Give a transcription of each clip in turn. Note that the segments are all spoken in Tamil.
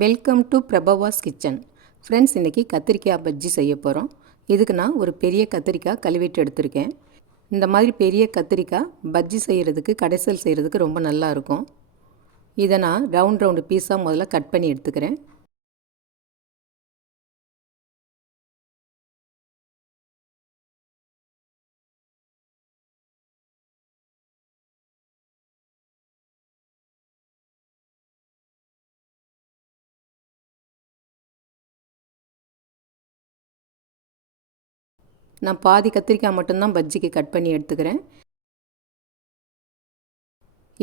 Welcome to Prabhava's kitchen. Friends, இன்றைக்கி கத்திரிக்காய் பஜ்ஜி செய்ய போகிறோம். இதுக்கு நான் ஒரு பெரிய கத்திரிக்காய் கழுவிட்டு எடுத்திருக்கேன். இந்த மாதிரி பெரிய கத்திரிக்காய் பஜ்ஜி செய்கிறதுக்கு, கடைசல் செய்கிறதுக்கு ரொம்ப நல்லாயிருக்கும். இதை நான் ரவுண்டு பீஸாக முதல்ல கட் பண்ணி எடுத்துக்கிறேன். நான் பாதி கத்திரிக்காய் மட்டும்தான் பஜ்ஜிக்கு கட் பண்ணி எடுத்துக்கிறேன்.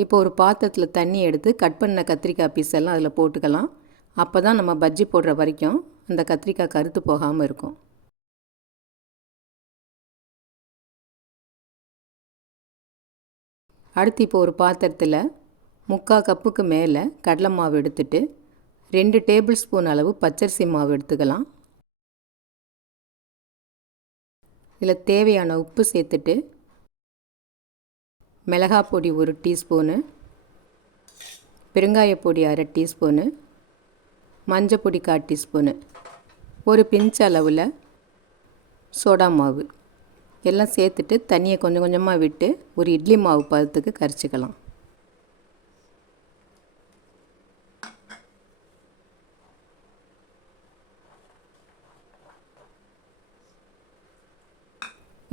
இப்போ ஒரு பாத்திரத்தில் தண்ணி எடுத்து கட் பண்ண கத்திரிக்காய் பீஸ் எல்லாம் அதில் போட்டுக்கலாம். அப்போ தான் நம்ம பஜ்ஜி போடுற வரைக்கும் அந்த கத்திரிக்காய் கருத்து போகாமல் இருக்கும். அடுத்து இப்போ ஒரு பாத்திரத்தில் 3/4 கப்புக்கு மேலே கடலை மாவு எடுத்துட்டு 2 டேபிள் ஸ்பூன் அளவு பச்சரிசி மாவு எடுத்துக்கலாம். இதில் தேவையான உப்பு சேர்த்துட்டு மிளகாய் பொடி 1 டீஸ்பூனு, பெருங்காயப்பொடி 1/2 டீஸ்பூனு, மஞ்சள் பொடி 1/4 டீஸ்பூனு, ஒரு பிஞ்ச் அளவில் சோடா மாவு எல்லாம் சேர்த்துட்டு தண்ணியை கொஞ்சம் கொஞ்சமாக விட்டு ஒரு இட்லி மாவு பதத்துக்கு கரைச்சிக்கலாம்.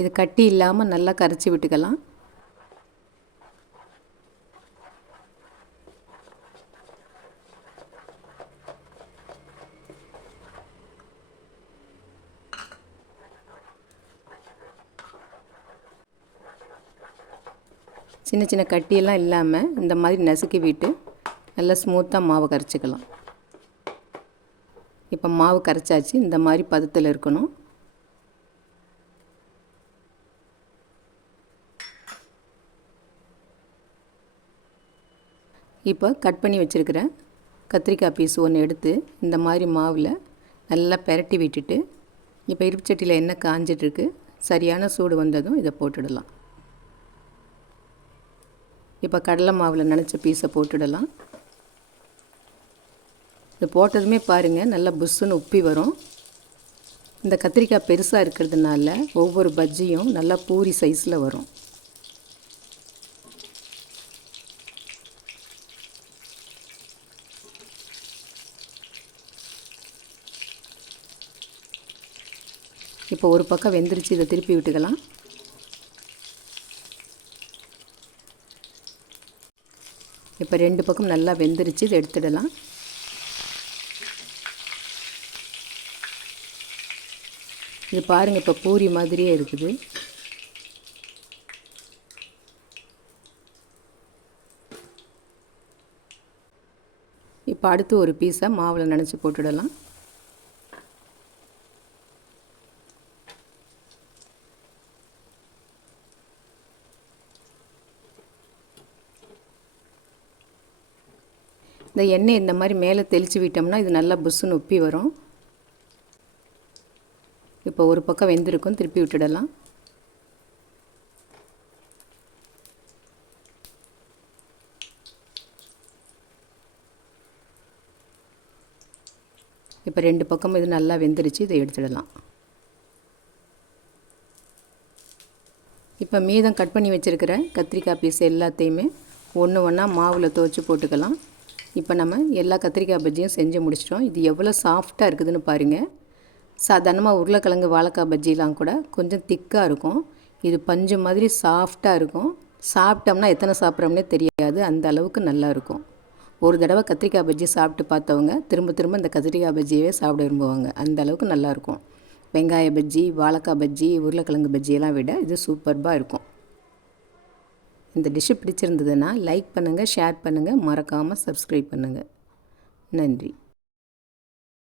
இது கட்டி இல்லாமல் நல்லா கரைச்சி விட்டுக்கலாம். சின்ன சின்ன கட்டியெல்லாம் இல்லாமல் இந்த மாதிரி நசுக்கி விட்டு நல்லா ஸ்மூத்தாக மாவை கரைச்சிக்கலாம். இப்போ மாவு கரைச்சாச்சு. இந்த மாதிரி பதத்தில் இருக்கணும். இப்போ கட் பண்ணி வச்சுருக்கிற கத்திரிக்காய் பீஸ் ஒன்று எடுத்து இந்த மாதிரி மாவில் நல்லா பெரட்டி விட்டுட்டு, இப்போ இருப்புச்சட்டியில் எண்ணெய் காஞ்சிட்ருக்கு. சரியான சூடு வந்ததும் இதை போட்டுடலாம். இப்போ கடலை மாவில் நனைச்ச பீஸை போட்டுடலாம். இது போட்டதுமே பாருங்கள், நல்லா புஷ்ஷுன்னு உப்பி வரும். இந்த கத்திரிக்காய் பெருசாக இருக்கிறதுனால ஒவ்வொரு பஜ்ஜியும் நல்லா பூரி சைஸில் வரும். இப்போ ஒரு பக்கம் வெந்துருச்சு. இதை திருப்பி விட்டுக்கலாம். இப்போ 2 பக்கம் நல்லா வெந்துருச்சு. இதை எடுத்துடலாம். இது பாருங்கள், இப்போ பூரி மாதிரியே இருக்குது. இப்போ அடுத்து ஒரு பீஸை மாவில் நனைச்சி போட்டுடலாம். இந்த எண்ணெய் இந்த மாதிரி மேலே தெளித்து விட்டோம்னா இது நல்லா புஷ்ஷுன்னு உப்பி வரும். இப்போ ஒரு பக்கம் வெந்திருக்கும். திருப்பி விட்டுடலாம். இப்போ 2 பக்கம் இது நல்லா வெந்துருச்சு. இதை எடுத்துடலாம். இப்போ மீதம் கட் பண்ணி வச்சுருக்கிற கத்திரிக்காய் பீஸ் எல்லாத்தையுமே ஒன்று ஒன்றா மாவில் துவச்சி போட்டுக்கலாம். இப்போ நம்ம எல்லா கத்திரிக்காய் பஜ்ஜியும் செஞ்சு முடிச்சிட்டோம். இது எவ்வளோ சாஃப்டாக இருக்குதுன்னு பாருங்கள். சாதாரணமாக உருளைக்கிழங்கு வாழைக்காய் பஜ்ஜிலாம் கூட கொஞ்சம் திக்காக இருக்கும். இது பஞ்சு மாதிரி சாஃப்டாக இருக்கும். சாப்பிட்டோம்னா எத்தனை சாப்பிட்றோம்னே தெரியாது. அந்த அளவுக்கு நல்லாயிருக்கும். ஒரு தடவை கத்திரிக்காய் பஜ்ஜி சாப்பிட்டு பார்த்தவங்க திரும்ப திரும்ப இந்த கத்திரிக்காய் பஜ்ஜியவே சாப்பிட விரும்புவாங்க. அந்த அளவுக்கு நல்லாயிருக்கும். வெங்காய பஜ்ஜி, வாழைக்காய் பஜ்ஜி, உருளைக்கிழங்கு பஜ்ஜியெல்லாம் விட இது சூப்பர்பாக இருக்கும். இந்த டிஷ்ஷு பிடிச்சிருந்ததுன்னா லைக் பண்ணுங்கள், ஷேர் பண்ணுங்கள், மறக்காமல் சப்ஸ்கிரைப் பண்ணுங்கள். நன்றி.